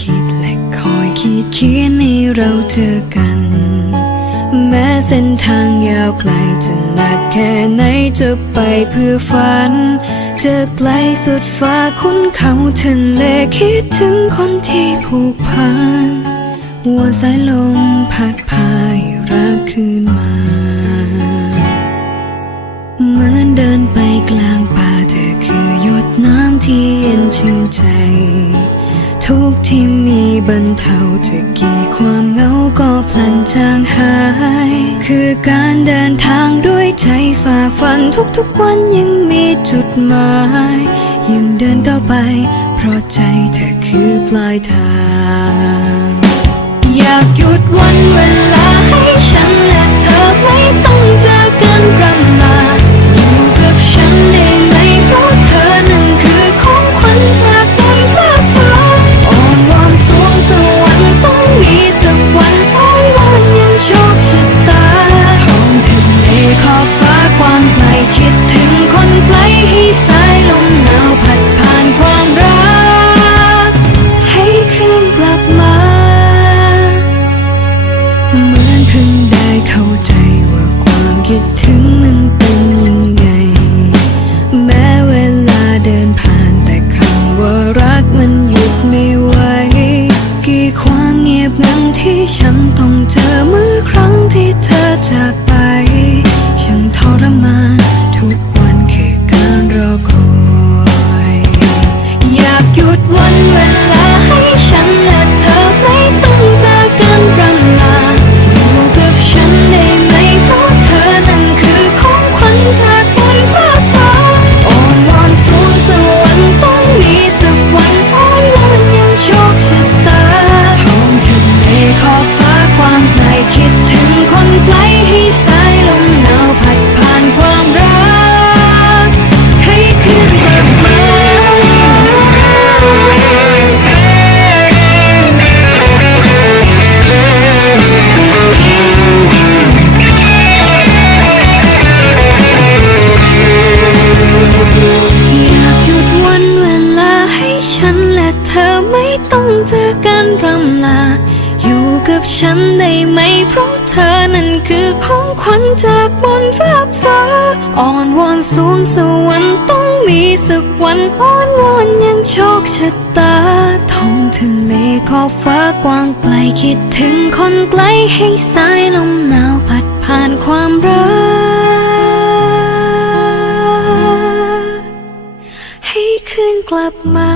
ขีดเขียนให้เราเจอกัน แม้เส้นทางยาวไกลจะหนักแค่ไหนจะไปเพื่อฝันจะไกลสุดฟ้าคุ้นเขาทะเลคิดถึงคนที่ผูกพันวันสายลมพัดพายรักคืนมา เหมือนเดินไปกลางป่าเธอคือหยดน้ำที่เย็นชื่นใจ ที่มีบรรเทาจะกี่ความเหงาก็พลันจางหาย คือการเดินทางด้วยใจฝ่าฟันทุกๆวันยังมีจุดหมาย ยังเดินต่อไป เพราะใจเธอคือปลายทาง อยากหยุดวันเวลา พิ่งได้เข้าใจว่าความคิดถึงมันเป็นยังไง แม้เวลาเดินผ่านแต่คำว่ารักมันหยุดไม่ไหว กี่ความเงียบงันที่ฉันต้องเจอเมื่อครั้งที่เธอจากไป ฉันทรมานทุกวันแค่การรอคอย อยากหยุดวันเวลา ต้องเจอกันรำลา อยู่กับฉันได้ไหม เพราะเธอนั้นคือของขวัญจากบนฟ้าฟ้าอ่อนวอนสูงสวรรค์ต้องมีสักวันอ้อนวอนยังโชคชะตาท้องทะเลขอบฟ้ากว้างไกลคิดถึงคนไกลให้สายลมหนาวพัดผ่านความรัก ให้คืนกลับมา